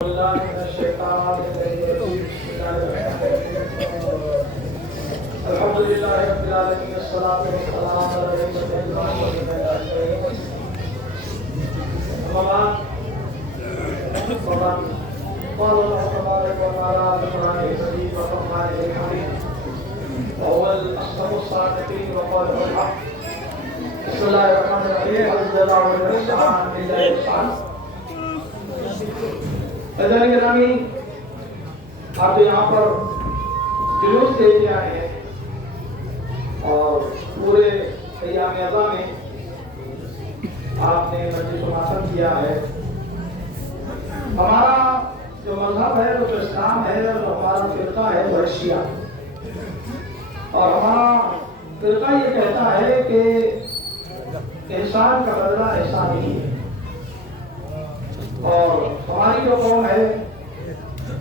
الحمد لله رب العالمين والصلاة والسلام على رسول الله قال الله تبارك وتعالى في القرآن الكريم وفرقانه الحميد وهو الأصدق الصادقين وقال الحق بسم الله الرحمن الرحيم الحمد لله رب العالمين عزیزان گرامی، آپ یہاں پر جلوس لے کے آئے ہیں اور پورے ایام اعضا میں آپ نے مجلس و ماتم کیا ہے۔ ہمارا جو مذہب ہے، جو اسلام ہے، جو ہمارا فرقہ ہے وہ شیعہ، اور ہمارا فرقہ یہ کہتا ہے کہ انسان کا بدلہ احسان ہی ہے، اور ہماری جو قوم ہے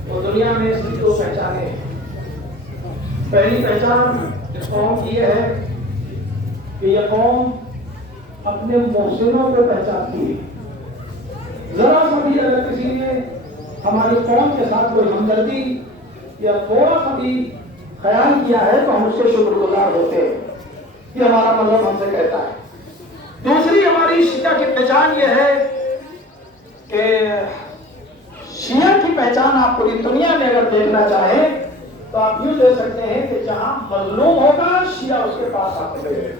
وہ دنیا میں صرف دو پہچانیں ہیں۔ پہلی پہچان اس قوم کی یہ ہے کہ یہ قوم اپنے محسنوں کو پہچانتی ہے۔ ذرا سا بھی اگر کسی نے ہماری قوم کے ساتھ کوئی ہمدردی یا تھوڑا سا بھی خیال کیا ہے تو ہم اس سے شکر گزار ہوتے ہیں۔ یہ ہمارا مذہب ہم سے کہتا ہے۔ دوسری ہماری شیعہ کی پہچان یہ ہے کہ شیعہ کی پہچان آپ پوری دنیا میں اگر دیکھنا چاہیں تو آپ یوں دے سکتے ہیں کہ جہاں مظلوم ہوگا شیعہ اس کے پاس آتے ہیں۔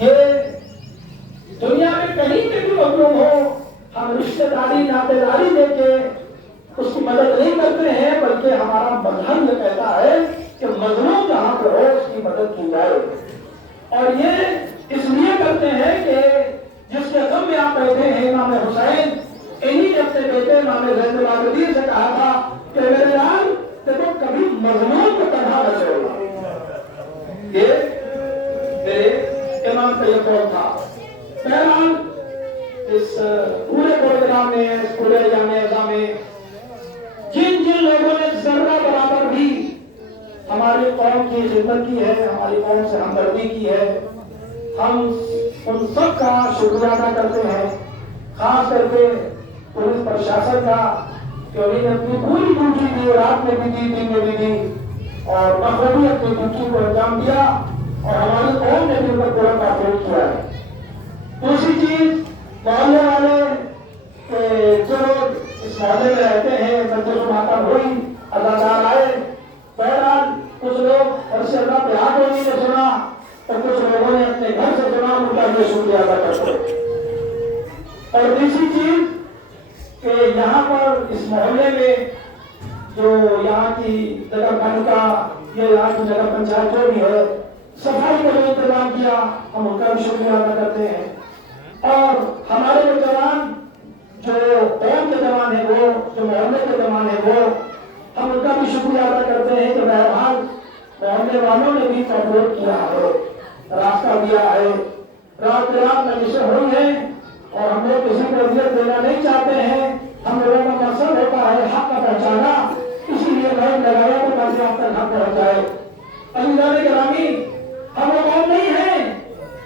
یہ دنیا میں کہیں پہ بھی مظلوم ہو، ہم رشتہ داری ناطے داری دے کے اس کی مدد نہیں کرتے ہیں، بلکہ ہمارا مذہب یہ کہتا ہے کہ مظلوم جہاں پہ ہو اس کی مدد کی جائے۔ اور یہ اس لیے کرتے ہیں کہ جس کے غم میں آپ بیٹھے ہیں، امام حسین انہی نے اپنے بیٹے امام زین العابدین سے کہا تھا کہ میرے لال دیکھو کبھی مظلوم کو تنہا نہ چھوڑنا۔ یہ میرے امام کا یہ قول تھا۔ بہرحال اس پورے پروگرام میں، اس پورے ایام اعضا میں جن لوگوں نے ذرہ برابر بھی ہماری قوم کی خدمت کی ہے، ہماری قوم سے ہمدردی کی ہے، ہم ان سب کا شکریہ ادا کرتے ہیں، خاص کر کے پولیس پرشاسن کا کہ انہوں نے اپنی پوری ڈیوٹی دی، رات میں بھی دی، دن میں بھی دی، اور بخوبی اپنی ڈیوٹی کو انجام دیا، اور ہماری قوم نے بھی ان پر پورا کاپریٹ کیا ہے۔ دوسری چیز، محلے والے جو لوگ اس محلے میں رہتے ہیں، مجلس و ماتم ہوئی، اداکار آئے، بہرحال کچھ لوگ عرصے اللہ پہ ہاتھ ہونے نے سنا، اور کچھ لوگوں نے اپنے گھر سے سنا، ان کا یہ شکریہ ادا کرتے ہیں۔ اور تیسری چیز کہ یہاں پر اس محلے میں جو یہاں کی نگر پنچایت کا، یہ یہاں کی نگر پنچایت جو بھی ہے، صفائی کا جو انتظام کیا، ہم ان کا بھی شکریہ ادا کرتے ہیں۔ اور ہمارے جو جوان، جو قوم کے جوان ہیں، وہ جو محلے کے جوان ہیں، وہ ہم ان کا بھی شکریہ ادا کرتے ہیں کہ بہرحال محلے والوں نے بھی کوآپریٹ کیا ہے، راستہ دیا ہے، رات مجلسیں ہوئی ہیں، اور ہم لوگ کسی کو اذیت دینا نہیں چاہتے ہیں۔ ہم لوگوں کا مقصد ہوتا ہے حق کا پہچانا، اسی لیے لائن لگایا تو تاکہ آپ تک حق پہنچ جائے۔ عزیزان گرامی، ہم وہ قوم نہیں ہیں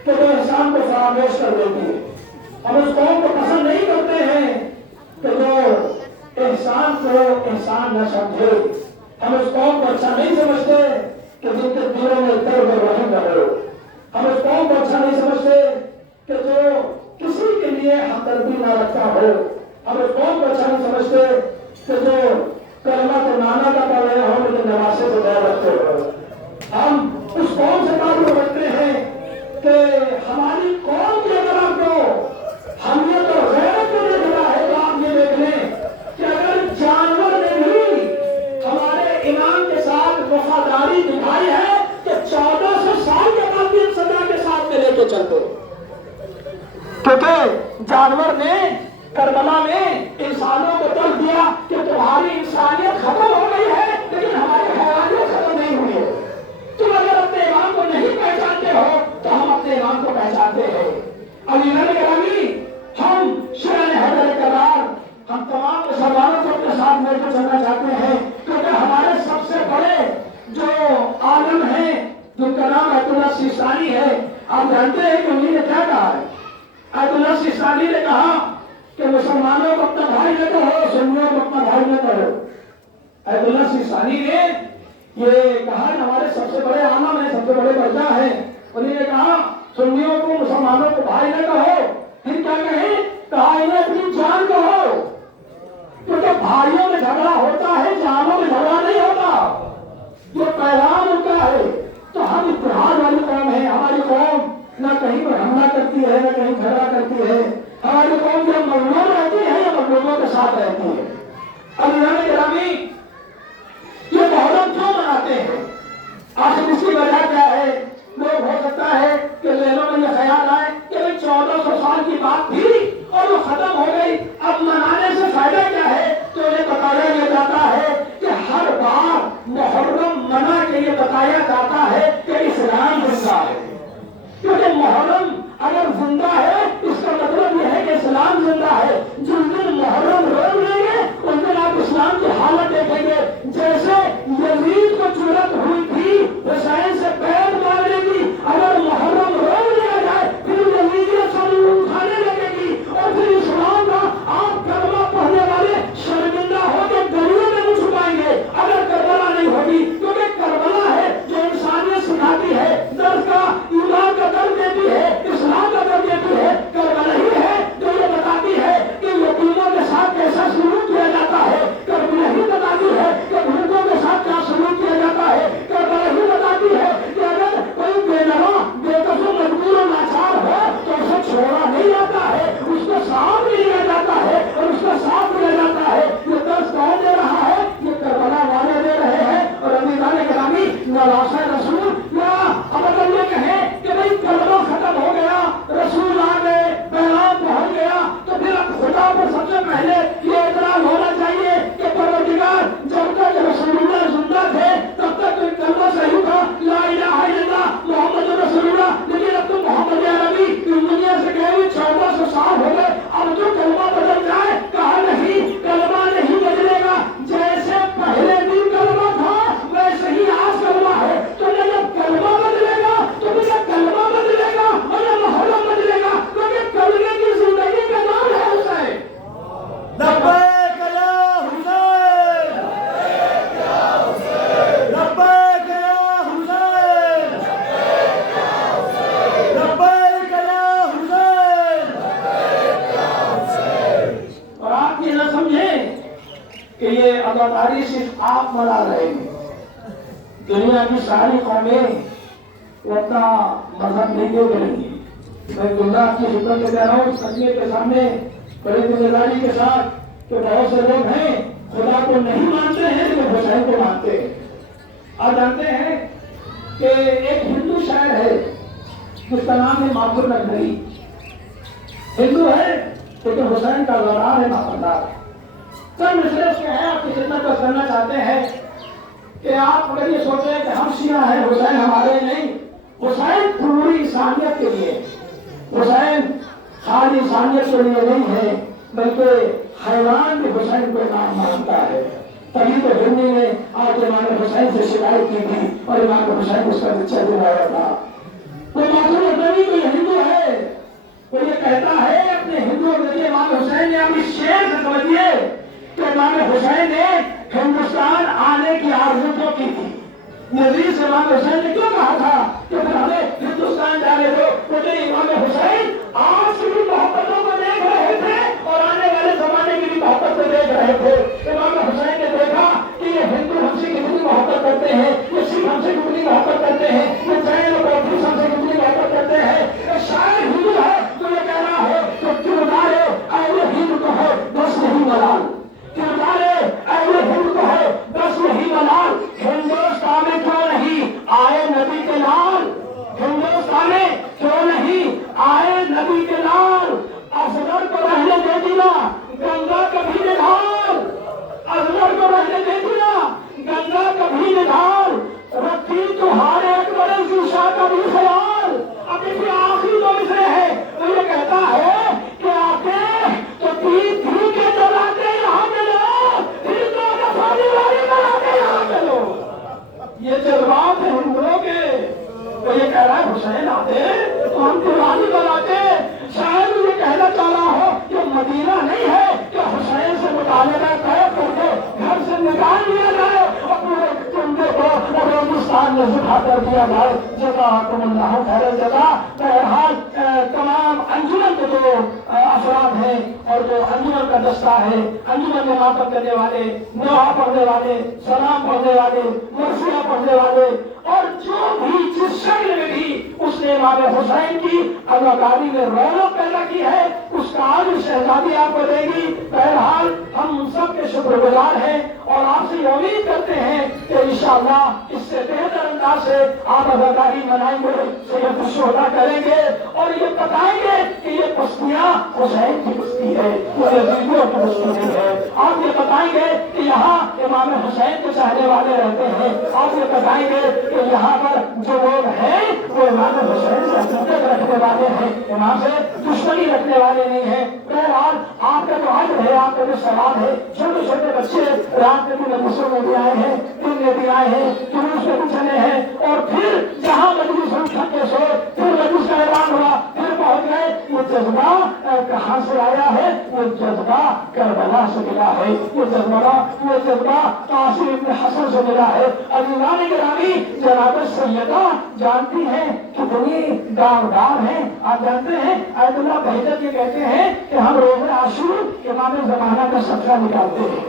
کہ وہ احسان کو فراموش کر دیتی ہے۔ ہم اس قوم کو پسند نہیں کرتے ہیں کہ جو احسان کو احسان نہ سمجھے۔ ہم اس قوم کو اچھا نہیں سمجھتے کہ جن کے دلوں میں درد اور رحم نہ ہو۔ ہم اس قوم کو اچھا نہیں سمجھتے کہ جو کسی کے لیے ہمدردی نہ رکھتا ہو۔ ہم اس قوم کو اچھا نہیں سمجھتے کہ جو کلمہ تو نانا کا پڑھ رہے ہو لیکن نواسے سے دیر رکھتے ہو۔ ہم اس قوم سے تعلق رکھتے ہیں کہ ہماری قوم کی اگر آپ کو ہمیت اور غیرت کو دیکھنا ہے تو آپ یہ دیکھ لیں کہ اگر جانور نے بھی ہمارے امام کے ساتھ وفاداری دکھائی ہے کہ 1400 سال کے بعد بھی سزا کے ساتھ میں لے کے چلتے، کیونکہ جانور نے کربلا میں انسانوں کو ترک دیا کہ تمہاری انسانیت ختم ہو گئی ہے لیکن ہماری حیوانیت ختم نہیں ہوئی ہے۔ تم اگر اپنے امام کو نہیں پہچانتے ہو تو ہم اپنے امام کو پہچانتے ہیں۔ عزیزان گرامی، ہم شرح حیدر کرار، ہم تمام مسلمانوں کو اپنے ساتھ مل کر چلنا چاہتے ہیں، کیونکہ ہمارے سب سے بڑے جو عالم ہیں جن کا نام آیت اللہ سیستانی ہے، آپ جانتے ہیں کہ انہوں نے کیا کہا ہے؟ آیت اللہ سیستانی نے کہا کہ مسلمانوں کو اپنا بھائی نہ کہو، سنیوں کو اپنا بھائی نہ کہو۔ ایت اللہ سیستانی نے یہ کہا کہ ہمارے سب سے بڑے عالم ہیں، سب سے بڑے برجا ہیں، انہوں نے کہا سنیوں کو مسلمانوں کو بھائی نہ کہو، پھر کیا کہیں؟ کہا انہیں اپنی جان کہو، کیونکہ بھائیوں میں جھگڑا ہوتا ہے، جانوں میں جھگڑا نہیں ہوتا۔ یہ پیغام ان کا ہے۔ تو ہم اتحاد والی قوم ہے، ہماری قوم نہ کہیں پر حملہ کرتی ہے، نہ کہیں جھگڑا کرتی ہے، ہماری قوم جب مظلوم رہتی ہے یا مظلوموں کے ساتھ رہتی ہے۔ اب انہوں گرامی یہ محرم کیوں مناتے ہیں؟ آخر اس کی وجہ کیا ہے؟ لوگ ہو سکتا ہے کہ ذہنوں میں یہ خیال آئے کہ 1400 سال کی بات تھی اور وہ ختم ہو گئی، اب منانے سے فائدہ کیا ہے؟ تو یہ بتایا یہ جاتا ہے کہ ہر بار محرم منا کے یہ بتایا جاتا ہے کہ اسلام زندہ ہے، کیونکہ محرم اگر زندہ ہے اس کا مطلب یہ ہے کہ اسلام زندہ ہے۔ جس دن محرم روک لیں گے اس دن آپ اسلام کی حالت دیکھیں گے، جیسے یزید کو ضرورت ہوئی تھی حسین سے بیعت مانگنے کی، اگر محرم روک لیا جائے پھر یزیدیت سب اٹھانے لگے گی اور پھر اسلام کا آپ کلمہ پڑھنے والے شرمندہ ہو کے گلیوں میں نہیں چھپائیں گے اگر کربلا نہیں ہوگی، کیونکہ کربلا ہے جو انسانیت سکھاتی ہے، درس کا ایمان کا درد دیتی ہے، اسلام کا درد دیتی ہے۔ کربلا ہی ہے جو یہ بتاتی ہے کہ یتیموں کے ساتھ کیسا سلوک کیا جاتا ہے، کربلا ہی بتاتی ہے کہ بھوکوں کے ساتھ کیا سلوک کیا جاتا ہے، کربلا ہی بتاتی ہے کہ اگر کوئی بے نوا بے قصور مجبور و لاچار ہو تو اسے چھوڑا نہیں جاتا ہے، اس کو ساتھ بھی لیا جاتا ہے اور اس کا ساتھ دیا جاتا ہے۔ یہ درس کون دے رہا ہے؟ یہ کربلا والے دے رہے ہیں۔ اور عزیزان گرامی نواسہ رسول یا اب اگر یہ کہیں کہ بھائی کربلا ختم ہو گیا، رسول آ گئے، پیغام پہنچ گیا، تو پھر اب خدا پر سب سے پہلے یہ اعتراض ہونا چاہیے کہ پروردگار جب تک رسول اللہ زندہ تھے تب تک کلمہ صحیح تھا، لا الہ الا اللہ محمد رسول اللہ، لیکن اب تو محمد عربی دنیا سے گئے ہوئے 1400 سال ہو گئے، اب تو کلمہ بدل جائے۔ کہا نہیں، کلمہ نہیں بدلے گا، جیسے پہلے دن کلمہ تھا ویسے ہی آج کلمہ ہے۔ تو جب کلمہ بدلے گا تو پھر یہ کلمہ بدلے گا اور یہ محرم بدلے گا، کیونکہ کلمے کی زندگی کا نام ہے حسین۔ لبیک یا حسین، لبیک یا حسین، لبیک یا حسین۔ اور آپ یہ نہ سمجھیں کہ یہ عزاداری صرف آپ منا رہے ہیں، دنیا کی ساری قومیں اپنا مذہب نہیں دے رہی ہیں۔ میں اللہ کی خدمت میں کہہ رہا ہوں اس سجدے کے سامنے بڑی ذمہ داری کے ساتھ کہ بہت سے لوگ ہیں خدا کو نہیں مانتے ہیں لیکن حسین کو مانتے ہیں۔ آپ جانتے ہیں کہ ایک ہندو شاعر ہے جس کا نام ہے ماتھر نگری، ہندو ہے لیکن حسین کا غرار ہے، وفادار ہے۔ چند مصرے اس کے ہیں، آپ کی خدمت کو کرنا چاہتے ہیں کہ آپ اگر یہ سوچیں کہ ہم شیعہ ہیں حسین ہمارے نہیں، حسین پوری انسانیت کے لیے، حسین خالی انسانیت کے لیے نہیں ہے بلکہ حیوان بھی حسین کو امام مانتا ہے۔ تبھی تو ہندی نے آج امام حسین سے شکایت کی تھی اور امام حسین اس کا بچہ دلایا تھا۔ وہ ماتھر نگری کوئی ہندو ہے، وہ یہ کہتا ہے اپنے ہندو نبی امام حسین نے، آپ اس شعر سے سمجھیے کہ امام حسین نے ہندوستان آنے کی آرزو کیوں کی تھی۔ یزید سے امام حسین نے کیوں کہا تھا کہ پھر ہمیں ہندوستان جانے دو؟ کیونکہ امام حسین آج کی بھی محبتوں کو دیکھ رہے تھے اور آنے والے زمانے کی بھی محبت کو دیکھ رہے تھے۔ امام حسین نے دیکھا کہ یہ ہندو ہم سے کتنی محبت کرتے ہیں، یہ سکھ ہم سے کتنی محبت کرتے ہیں، یہ جین اور بودھسٹ ہم سے کتنی محبت کرتے ہیں۔ یہ شاعر ہندو ہے تو یہ کہہ رہا ہے کہ کردار اہل ہند کو ہے بس نہیں ملال، کردار اہل ہند کو ہے بس نہیں ملال، ہندوستان میں کیوں نہیں آئے نبی کے لال، ہندوستان میں کیوں نہیں آئے نبی کے لال، اصغر کو رہنے دے دینا گنگا کبھی نہ ڈھال، میں ذبح کر دیا جائے. جزاکم اللہ خیر الجزا. بہرحال تمام انجمن کے جو افراد ہیں اور جو انجمن کا دستہ ہے، انجمن میں ماتم کرنے والے، نوحہ پڑھنے والے، سلام پڑھنے والے، مرثیہ پڑھنے والے، اور جو بھی جس شکل میں بھی اس نے امام حسین کی اداکاری میں رونق پیدا کی ہے، اس کا آج شہزادی آپ کو دے گی. بہرحال ہم سب کے شکر گزار ہیں اور آپ سے یہ امید کرتے ہیں کہ انشاءاللہ اس سے بہتر انداز سے آپ اداکاری منائیں گے، سید الشہداء کریں گے اور یہ بتائیں گے کہ یہ بستیاں حسین کی بستی ہے، یہ یزیدیوں کی بستی نہیں ہے. آپ یہ بتائیں گے کہ یہاں امام حسین کے چاہنے والے رہتے ہیں. آپ یہ بتائیں گے کہ یہاں پر جو لوگ ہیں وہ امام حسین سے عقیدت رکھنے والے ہیں، امام سے دشمنی رکھنے والے نہیں ہیں. بہرحال آپ کا جو عزم ہے، آپ کا جو سوال ہے، چھوٹے چھوٹے بچے رات میں بھی مجلسوں میں بھی آئے ہیں، دن میں بھی آئے ہیں، جلوس میں بھی چلے ہیں، اور پھر جہاں مجلس ہم تھکے سو پھر مجلس کا اعلان ہوا پھر پہنچ گئے. یہ جذبہ کہاں سے آیا ہے؟ یہ جذبہ کربلا سے ملا ہے. یہ جذبہ قاسم ابن حسن سے ملا ہے. عزیزان گرامی، جناب سیدہ جانتی ہیں کتنی داغدار ہیں. آپ جانتے ہیں آیت اللہ بہجت یہ کہتے ہیں کہ ہم روز عاشور امام زمانہ کا صدقہ نکالتے ہیں.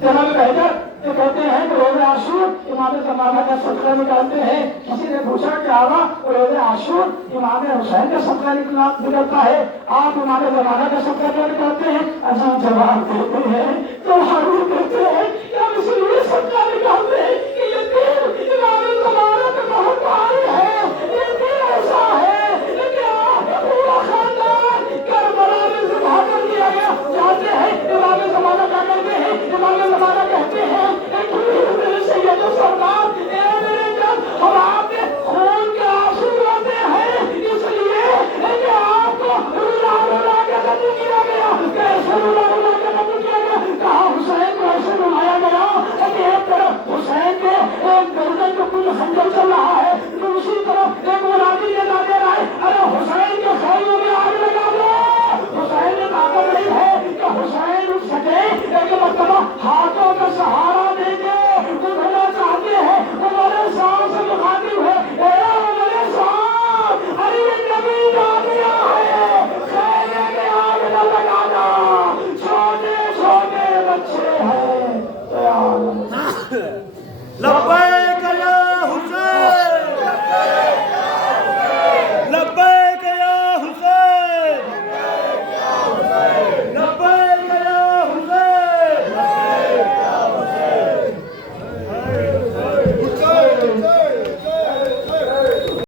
جناب بہجت یہ کہتے ہیں کہ روز عاشور امام زمانہ کا صدقہ نکالتے ہیں. کسی نے پوچھا کہ آقا روز عاشور امام حسین کا صدقہ نکلتا ہے، آپ امام زمانہ کا صدقہ کیوں نکالتے ہیں؟ عجیب جواب دیتے ہیں. تو حضور کہتے ہیں کہ ہم اس لیے صدقہ نکالتے ہیں کہ یہ دین امام زمانہ کا بہت بھاری ہے. یہ دین ایسا ہے کہ پورا خاندان کربلا میں ذبح کر دیا گیا. جانتے ہیں امام زمانہ کیا کرتے ہیں؟ امام زمانہ کہتے ہیں سید سردار ہم آپ کے خون کے آنسو روتے ہیں اس لیے کہ آپ کو رولا رولا کے قتل کیا گیا. کیسے رولا رولا کے قتل کیا گیا؟ کہا حسین کو ایسے رلایا گیا کہ ایک طرف حسین کے ایک گردن کو کچھ خنجر چل رہا ہے، دوسری طرف ایک منادی یہ دے رہا ہے ارے حسین کے خیموں میں آگ لگا دو. حسین نے طاقت نہیں ہے کہ حسین اٹھ سکے، ایک مرتبہ ہاتھوں کا سہارا دے کے اٹھنا چاہتے ہیں. ہمارے ساتھ سے مخاطب ہے، اے ہمارے ساتھ ارے یہ نبی آ گیا ہے، خیمے میں آگ نہ لگانا، چھوٹے چھوٹے بچے ہیں. لبیک